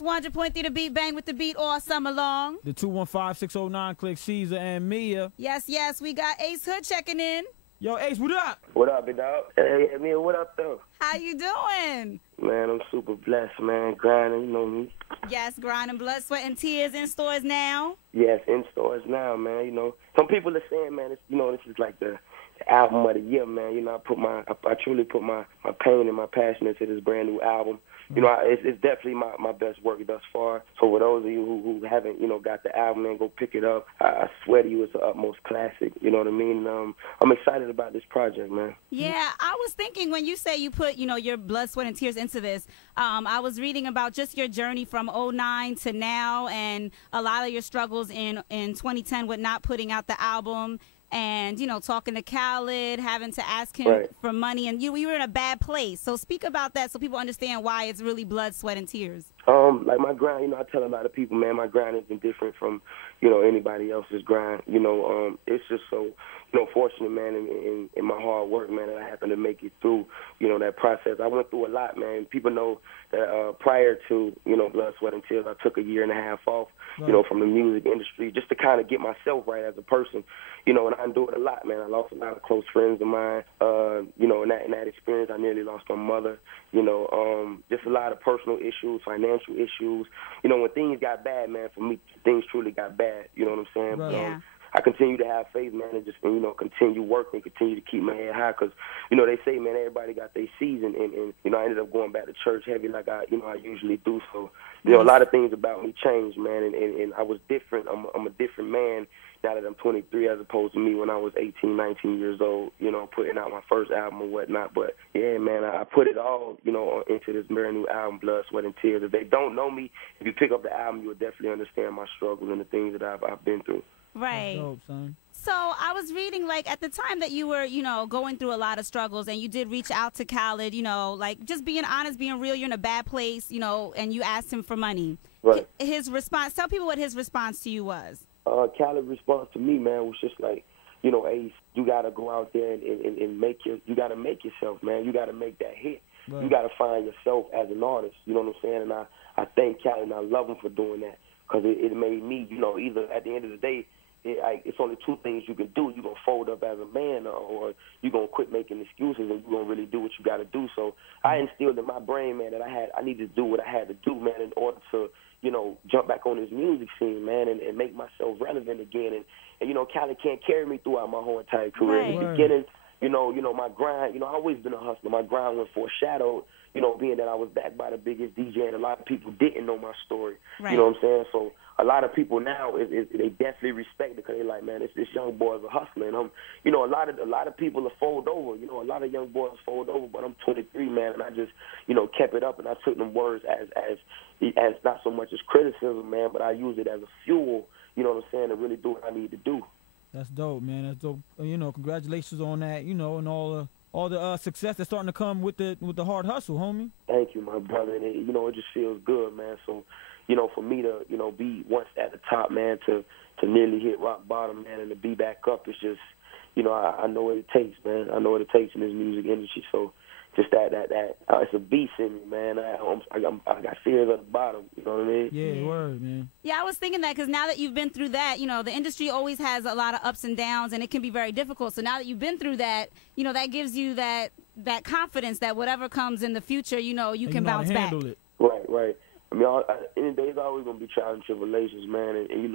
100.3 The Beat, bang with the beat all summer long. The 215-609 click Caesar and Mia. Yes, we got Ace Hood checking in. Yo, Ace, what up? What up, big dog? Hey, Mia, what up, though? How you doing? Man, I'm super blessed, man. Grinding, you know me. Yes, grinding, blood, sweat, and tears in stores now. Yes, in stores now, man. You know, some people are saying, man, it's, this is like the album of the year, man. You know, I truly put my pain and my passion into this brand new album. You know, it's definitely my best work thus far. So for those of you who haven't, got the album, man, go pick it up. I swear to you, it's the utmost classic. You know what I mean? I'm excited about this project, man. Yeah, I was thinking when you say you put, your blood, sweat, and tears into this, I was reading about just your journey from 2009 to now and a lot of your struggles in 2010 with not putting out the album. And, talking to Khaled, having to ask him for money, and you were in a bad place. So speak about that so people understand why it's really blood, sweat, and tears. Like my grind, I tell a lot of people, man, my grind has been different from, anybody else's grind. It's just so, fortunate, man, in my hard work, man, that I happened to make it through, that process. I went through a lot, man. People know that prior to, blood, sweat, and tears, I took a year and a half off, from the music industry just to kind of get myself right as a person. And I endured a lot, man. I lost a lot of close friends of mine. In that experience, I nearly lost my mother. Just a lot of personal issues, financial issues. When things got bad, man, for me, things truly got bad. You know what I'm saying? Right. Yeah. I continue to have faith, man, and just, continue working, continue to keep my head high because, they say, man, everybody got their season, and I ended up going back to church heavy like I usually do. So, a lot of things about me changed, man, and I was different. I'm a different man now that I'm 23 as opposed to me when I was 18, 19 years old, putting out my first album or whatnot. But, yeah, man, I put it all, into this brand new album, Blood, Sweat, and Tears. If they don't know me, if you pick up the album, you'll definitely understand my struggles and the things that I've been through. Right. That's dope, son. So I was reading, like, at the time that you were, going through a lot of struggles and you did reach out to Khaled, like, just being honest, being real, you're in a bad place, and you asked him for money. Right. His response, tell people what his response to you was. Khaled's response to me, man, was just like, Ace, you got to go out there and you got to make yourself, man. You got to make that hit. Right. You got to find yourself as an artist, you know what I'm saying? And I thank Khaled and I love him for doing that because it made me, either at the end of the day, it's only two things you can do. You're going to fold up as a man or you're going to quit making excuses and you're going to really do what you got to do. So I instilled in my brain, man, that I needed to do what I had to do, man, in order to, jump back on this music scene, man, and make myself relevant again. And Khaled can't carry me throughout my whole entire career. Right. In the beginning, my grind, I've always been a hustler. My grind was foreshadowed, being that I was backed by the biggest DJ and a lot of people didn't know my story. Right. You know what I'm saying? So a lot of people now, they definitely respect it because they're like, man, this young boy's a hustler. And a lot of people are fold over. A lot of young boys fold over, but I'm 23, man, and I just, kept it up and I took them words as not so much as criticism, man, but I used it as a fuel, you know what I'm saying, to really do what I need to do. That's dope, man. That's dope. Congratulations on that, and all the success that's starting to come with the hard hustle, homie. Thank you, my brother. And it just feels good, man. So, for me to, be once at the top, man, to nearly hit rock bottom, man, and to be back up, it's just, I know what it takes, man. I know what it takes in this music industry. So just that it's a beast in me, man. I got fears at the bottom, you know what I mean? Yeah, word, man. Yeah, I was thinking that because now that you've been through that, the industry always has a lot of ups and downs, and it can be very difficult. So now that you've been through that, that gives you that confidence that whatever comes in the future, you can bounce back. It. Right. I mean, there's always going to be trials and tribulations, man. And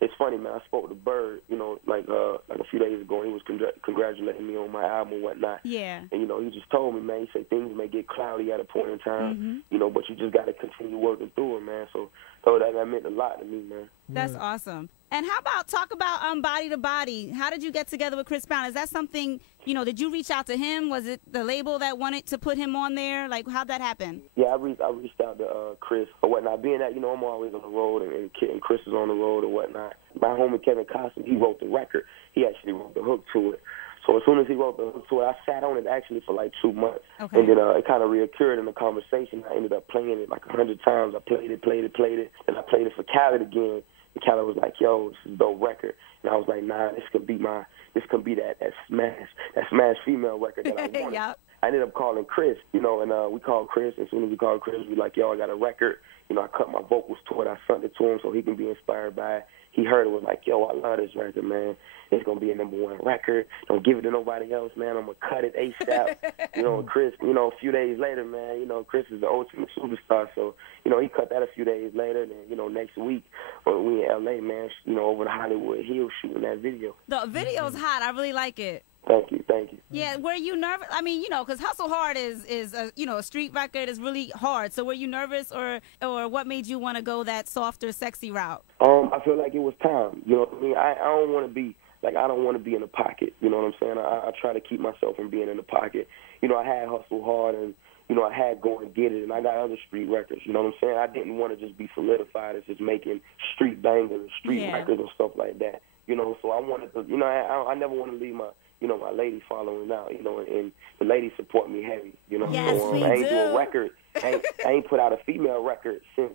it's funny, man. I spoke to Bird, like a few days ago. And he was congratulating me on my album and whatnot. Yeah. And, he just told me, man, he said things may get cloudy at a point in time, but you just got to continue working through it, man. So that meant a lot to me, man. That's awesome. And how about talk about Body to Body? How did you get together with Chris Brown? Is that something, did you reach out to him? Was it the label that wanted to put him on there? Like, how'd that happen? Yeah, I reached out to Chris or whatnot. Being that, I'm always on the road and Chris is on the road or whatnot. My homie Kevin Costume, he wrote the record. He actually wrote the hook to it. So as soon as he wrote the hook to it, I sat on it actually for like 2 months. Okay. And then it kind of reoccurred in the conversation. I ended up playing it like 100 times. I played it, and I played it for Khaled again. And Khaled was like, yo, this is a dope record. And I was like, nah, this could be that smash female record that I wanted. Yep. I ended up calling Chris, you know, and we called Chris. As soon as we called Chris, we like, yo, I got a record. You know, I cut my vocals to it. I sent it to him so he can be inspired by it. He heard it, was like, yo, I love this record, man. It's going to be a #1 record. Don't give it to nobody else, man. I'm going to cut it ASAP. You know, Chris, you know, a few days later, man, you know, Chris is the ultimate superstar. So, you know, he cut that a few days later. And then, you know, next week, when we in L.A., man, you know, over the Hollywood Hills shooting that video. The video's hot. I really like it. Thank you, thank you. Yeah, were you nervous? I mean, you know, because Hustle Hard is a, you know, a street record is really hard. So were you nervous, or what made you want to go that softer, sexy route? I feel like it was time. You know what I mean? I don't want to be, like, I don't want to be in the pocket. You know what I'm saying? I try to keep myself from being in the pocket. You know, I had Hustle Hard, and, you know, I had Go and Get It, and I got other street records. You know what I'm saying? I didn't want to just be solidified as just making street bangers and street records and stuff like that. You know, so I wanted to, you know, I never want to leave my, you know, my lady following out, you know, and the ladies support me heavy, you know. Yes, so, we I ain't do. doing record. I ain't put out a female record since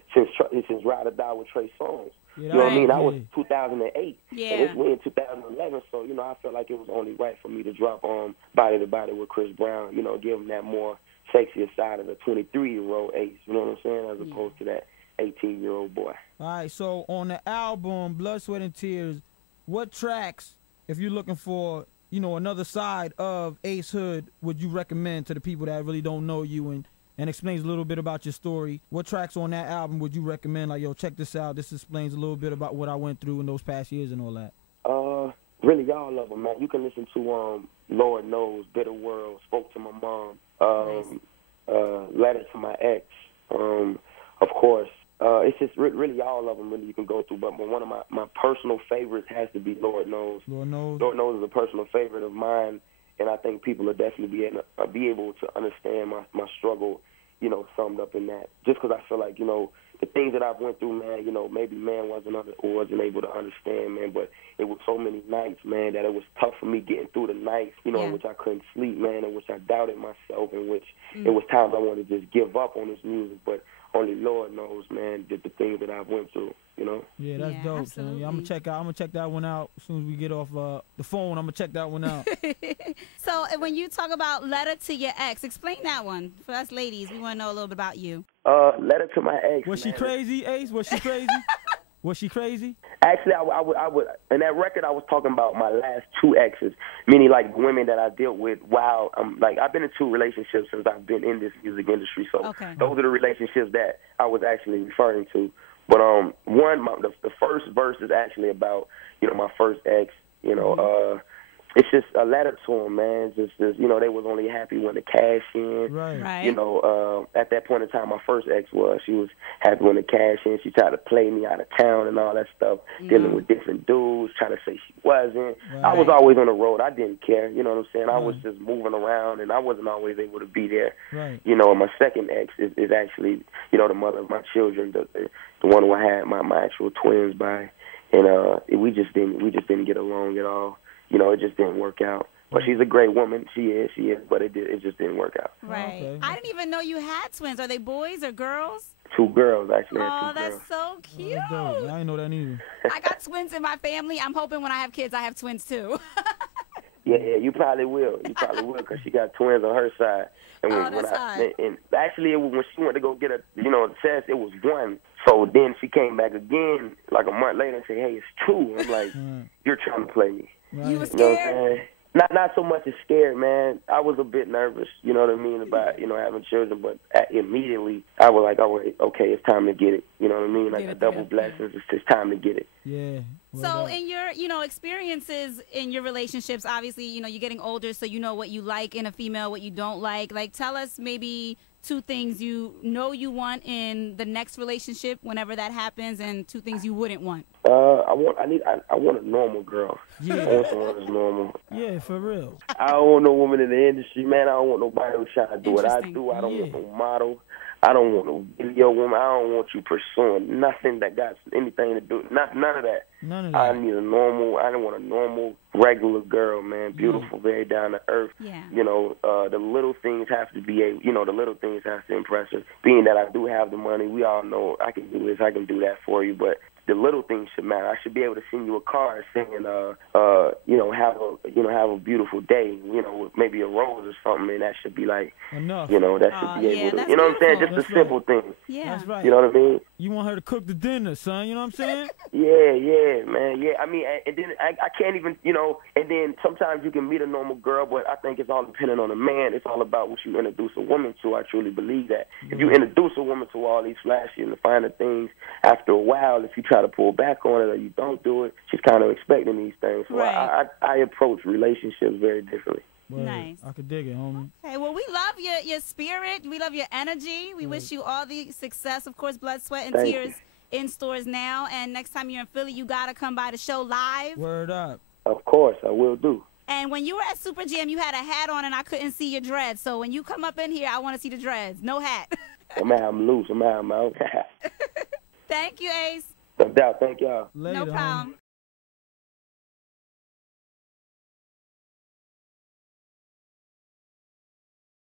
Ride or Die with Trey Songz. Yeah, you know what I mean? That was yeah. 2008. Yeah. And we're in 2011, so, you know, I felt like it was only right for me to drop Body to Body with Chris Brown, you know, give him that more sexier side of the 23-year-old Ace, you know what I'm saying, as opposed to that 18-year-old boy. All right, so on the album, Blood, Sweat, and Tears, what tracks, if you're looking for, you know, another side of Ace Hood, would you recommend to the people that really don't know you and explains a little bit about your story? What tracks on that album would you recommend? Like, yo, check this out. This explains a little bit about what I went through in those past years and all that. Really, all of them, man. You can listen to Lord Knows, Bitter World, Spoke to My Mom, Letter to My Ex, of course. It's just really all of them really you can go through, but one of my personal favorites has to be Lord Knows. Lord Knows. Lord Knows is a personal favorite of mine, and I think people will definitely be able to understand my struggle, you know, summed up in that. Just because I feel like, you know, the things that I've went through, man, you know, maybe man wasn't able to understand, man, but it was so many nights, man, that it was tough for me getting through the nights, you know, in which I couldn't sleep, man, in which I doubted myself, in which it was times I wanted to just give up on this music, but only Lord knows, man, the things that I've went through, you know? Yeah, that's dope. Absolutely. So, yeah, I'm gonna check that one out as soon as we get off the phone. I'm gonna check that one out. So when you talk about Letter to Your Ex, explain that one for us ladies. We want to know a little bit about you. Letter to My Ex. Was she crazy, Ace? Was she crazy? Was she crazy? Actually, I would. In that record, I was talking about my last 2 exes, meaning like women that I dealt with while I've been in 2 relationships since I've been in this music industry. So those are the relationships that I was actually referring to. But the first verse is actually about, you know, my first ex. You know, it's just a letter to him, man. Just you know, they was only happy when the cash in. Right. You know, at that point in time, my first ex she was happy when the cash in. She tried to play me out of town and all that stuff, dealing with different dudes, trying to say she wasn't. Right. I was always on the road. I didn't care. You know what I'm saying? I was just moving around, and I wasn't always able to be there. Right. You know, and my second ex is actually, you know, the mother of my children, the one who I had my actual twins by, and we just didn't get along at all. You know, it just didn't work out. But she's a great woman. She is. But it just didn't work out. Right. Okay. I didn't even know you had twins. Are they boys or girls? 2 girls, actually. Oh, 2 that's girls. so cute. Oh, that's dope. I didn't know that either. I got twins in my family. I'm hoping when I have kids, I have twins too. Yeah, you probably will. You probably will, because she got twins on her side. And and actually, when she went to go get a test, it was 1. So then she came back again like a month later and said, "Hey, it's 2." I'm like, "You're trying to play me." Right. You were You know what I'm scared? saying? Not so much as scared, man. I was a bit nervous, you know what I mean, about, you know, having children, but immediately I was like, oh, okay, it's time to get it. You know what I mean? Like a double blessings, it's time to get it. Yeah. So in your, you know, experiences in your relationships, obviously, you know, you're getting older, so you know what you like in a female, what you don't like. Like, tell us maybe 2 things you know you want in the next relationship whenever that happens, and 2 things you wouldn't want. I want a normal girl. Yeah. I want someone that's normal. Yeah, for real. I don't want no woman in the industry, man. I don't want nobody who's trying to do what I do. I don't want no model. I don't want no video woman. I don't want you pursuing nothing that got anything to do. None of that. None of that. I need a normal. I don't want a normal, regular girl, man. Beautiful, very down to earth. Yeah. You know, the little things have to be able. You know, the little things have to impress her. Being that I do have the money, we all know I can do this, I can do that for you. But the little things should matter. I should be able to send you a card saying, have a beautiful day, with maybe a rose or something, and that should be like enough. That should be able to, what I'm saying, just that's a simple thing. Yeah, that's right. You know what I mean? You want her to cook the dinner, son. You know what I'm saying? Yeah, man. Yeah, I mean, and then I can't even, and then sometimes you can meet a normal girl, but I think it's all dependent on the man. It's all about what you introduce a woman to. I truly believe that. If you introduce a woman to all these flashy and the finer things, after a while, if you try to pull back on it or you don't do it, she's kind of expecting these things. So right. I approach relationships very differently. Word. Nice. I could dig it, homie. Okay, well, we love your spirit. We love your energy. We wish you all the success. Of course, Blood, Sweat, and Thank Tears in stores now. And next time you're in Philly, you got to come by the show live. Word up. Of course, I will do. And when you were at Super Jam, you had a hat on and I couldn't see your dreads. So when you come up in here, I want to see the dreads. No hat. I'm going to have them loose. I'm going to have them out. Thank you, Ace. No doubt. Thank y'all. Later, No problem. Homie.